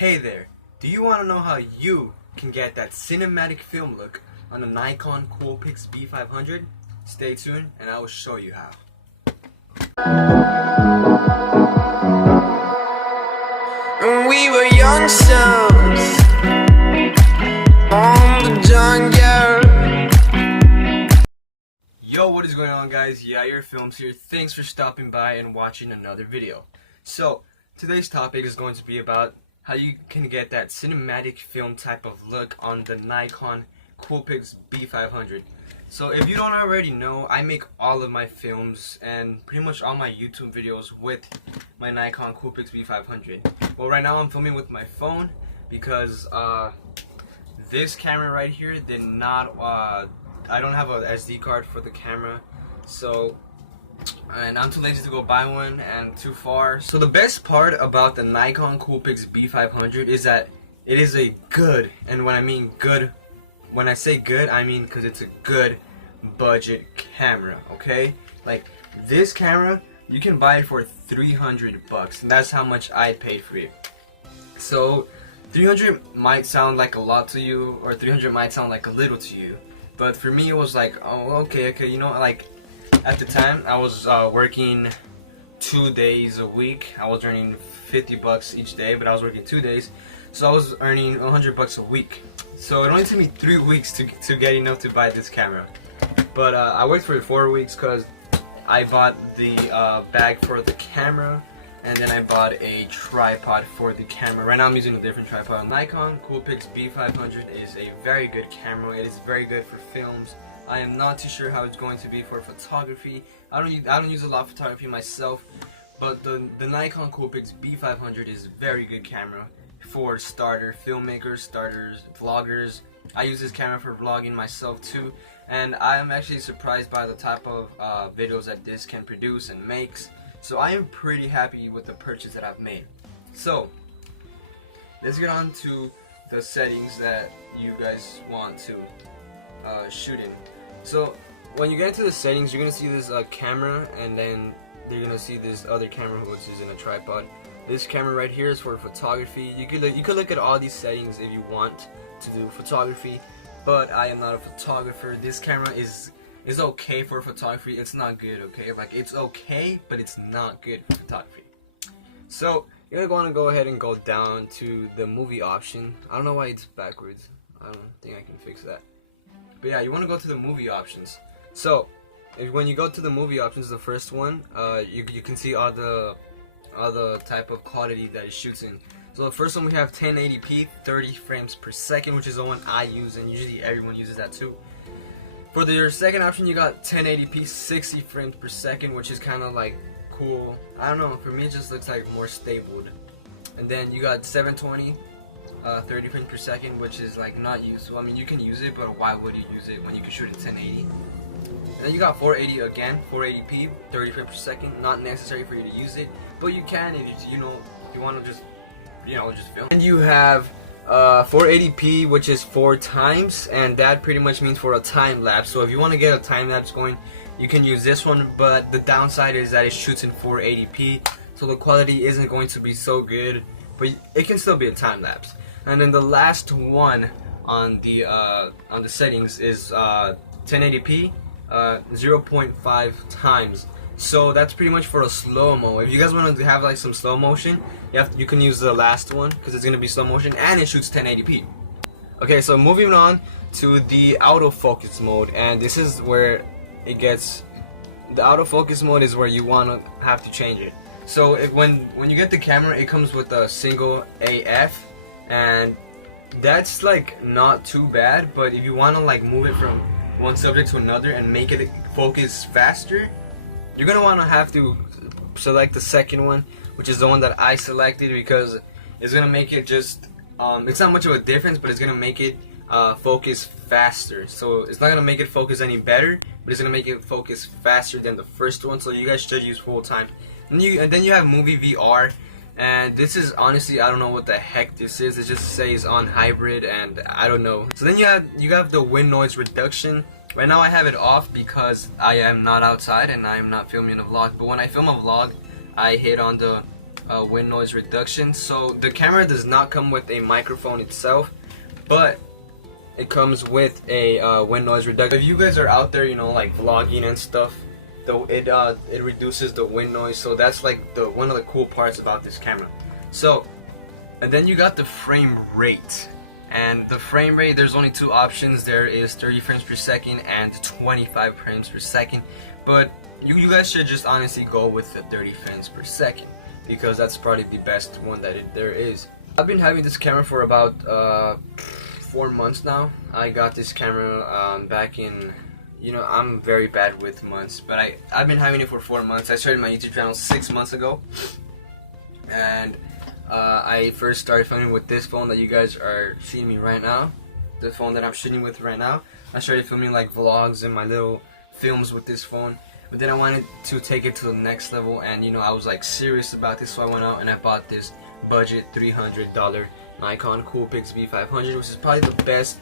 Hey there, do you want to know how you can get that cinematic film look on the Nikon Coolpix B500? Stay tuned and I will show you how. We were young souls on the jungle. Yo, what is going on, guys? Yair Films here. Thanks for stopping by and watching another video. So, today's topic is going to be about how you can get that cinematic film type of look on the Nikon Coolpix B500. So if you don't already know, I make all of my films and pretty much all my YouTube videos with my Nikon Coolpix B500. Well, right now I'm filming with my phone because this camera right here did not, I don't have a SD card for the camera, and I'm too lazy to go buy one and too far. So the best part about the Nikon Coolpix B500 is that it is a good, and when I mean good, when I say good, I mean because it's a good budget camera, okay? Like, this camera, you can buy it for 300 bucks, and that's how much I paid for it. So 300 might sound like a lot to you, or 300 might sound like a little to you, but for me it was like, oh, okay, you know, like, at the time I was working 2 days a week. I was earning 50 bucks each day, but I was working 2 days, so I was earning 100 bucks a week. So it only took me 3 weeks to get enough to buy this camera. But I worked for it 4 weeks because I bought the bag for the camera, and then I bought a tripod for the camera. Right now I'm using a different tripod. Nikon Coolpix B500 is a very good camera. It is very good for films. I am not too sure how it's going to be for photography. I don't use a lot of photography myself, but the Nikon Coolpix B500 is a very good camera for starter filmmakers, starters, vloggers. I use this camera for vlogging myself too, and I am actually surprised by the type of videos that this can produce and makes. So I am pretty happy with the purchase that I've made. So let's get on to the settings that you guys want to shoot in. So when you get into the settings, you're gonna see this camera, and then you're gonna see this other camera which is in a tripod. This camera right here is for photography. You could look at all these settings if you want to do photography, but I am not a photographer. This camera is okay for photography. It's not good, okay? Like, it's okay, but it's not good for photography. So you're gonna want to go ahead and go down to the movie option. I don't know why it's backwards. I don't think I can fix that. But yeah, you want to go to the movie options. So when you go to the movie options, the first one, you can see all the type of quality that it shoots in. So the first one, we have 1080p 30 frames per second, which is the one I use, and usually everyone uses that too. For your second option, you got 1080p 60 frames per second, which is kind of like cool. I don't know, for me it just looks like more stable. And then you got 720 30 frames per second, which is like not useful. I mean, you can use it, but why would you use it when you can shoot at 1080? And then you got 480 again, 480p 30 frames per second. Not necessary for you to use it, but you can if you know, if you want to just, you know, just film. And you have 480p, which is 4 times, and that pretty much means for a time lapse. So if you want to get a time lapse going, you can use this one, but the downside is that it shoots in 480p, so the quality isn't going to be so good, but it can still be a time lapse. And then the last one on the settings is 1080p 0.5 times. So that's pretty much for a slow-mo. If you guys want to have like some slow motion, you can use the last one because it's gonna be slow motion and it shoots 1080p. Okay, so moving on to the autofocus mode, and this is where it gets. The autofocus mode is where you wanna have to change it. So when you get the camera, it comes with a single AF, and that's like not too bad. But if you wanna like move it from one subject to another and make it focus faster, you're gonna wanna have to select the second one, which is the one that I selected, because it's gonna make it just it's not much of a difference, but it's gonna make it focus faster. So it's not gonna make it focus any better, but it's gonna make it focus faster than the first one. So you guys should use full time. And then you have movie VR, and this is honestly, I don't know what the heck this is. It just says on hybrid, and I don't know. So then you have the wind noise reduction. Right now I have it off because I am not outside and I am not filming a vlog. But when I film a vlog, I hit on the wind noise reduction. So the camera does not come with a microphone itself, but it comes with a wind noise reduction. If you guys are out there, you know, like vlogging and stuff, though it reduces the wind noise. So that's like one of the cool parts about this camera. So, and then you got the frame rate. And the frame rate, there's only two options. There is 30 frames per second and 25 frames per second. But you guys should just honestly go with the 30 frames per second, because that's probably the best one that there is. I've been having this camera for about 4 months now. I got this camera back in, you know, I'm very bad with months, but I've been having it for 4 months. I started my YouTube channel 6 months ago, and I first started filming with this phone that you guys are seeing me right now, the phone that I'm shooting with right now. I started filming like vlogs and my little films with this phone, but then I wanted to take it to the next level, and you know, I was like serious about this, so I went out and I bought this budget $300 Nikon Coolpix B500, which is probably the best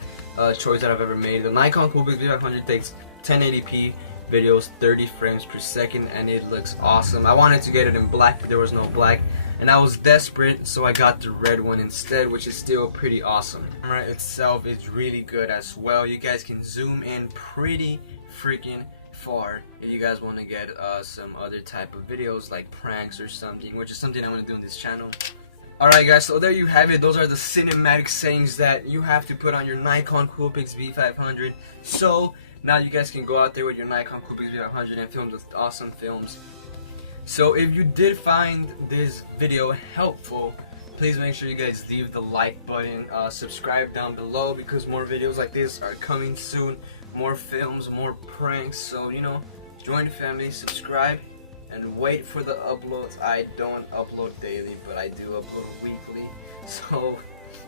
choice that I've ever made. The Nikon Coolpix B500 takes 1080p videos, 30 frames per second, and it looks awesome. I wanted to get it in black, but there was no black, and I was desperate, so I got the red one instead, which is still pretty awesome. The camera itself is really good as well. You guys can zoom in pretty freaking far if you guys want to get some other type of videos like pranks or something, which is something I want to do on this channel. Alright guys, so there you have it. Those are the cinematic settings that you have to put on your Nikon Coolpix B500. So now you guys can go out there with your Nikon Coolpix B500 and film those awesome films. So if you did find this video helpful, please make sure you guys leave the like button, subscribe down below, because more videos like this are coming soon. More films, more pranks, so you know, join the family, subscribe, and wait for the uploads. I don't upload daily, but I do upload weekly. So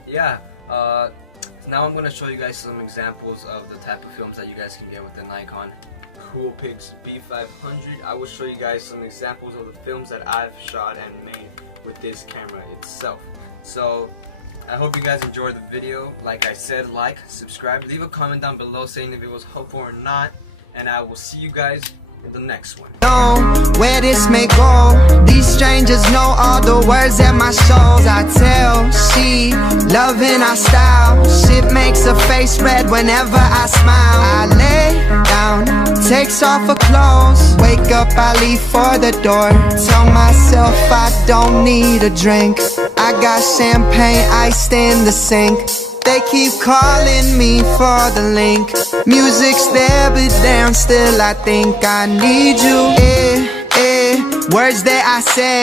yeah, now I'm going to show you guys some examples of the type of films that you guys can get with the Nikon Coolpix B500. I will show you guys some examples of the films that I've shot and made with this camera itself. So I hope you guys enjoyed the video. Like I said, like, subscribe, leave a comment down below saying if it was helpful or not, and I will see you guys in the next one. Know where this may go. These strangers know all the words at my shows. I tell, she loving our style. Shit makes her face red whenever I smile. I lay down, takes off her clothes. Wake up, I leave for the door. Tell myself I don't need a drink. I got champagne iced in the sink. They keep calling me for the link. Music's there, but damn, still I think I need you. Words that I say.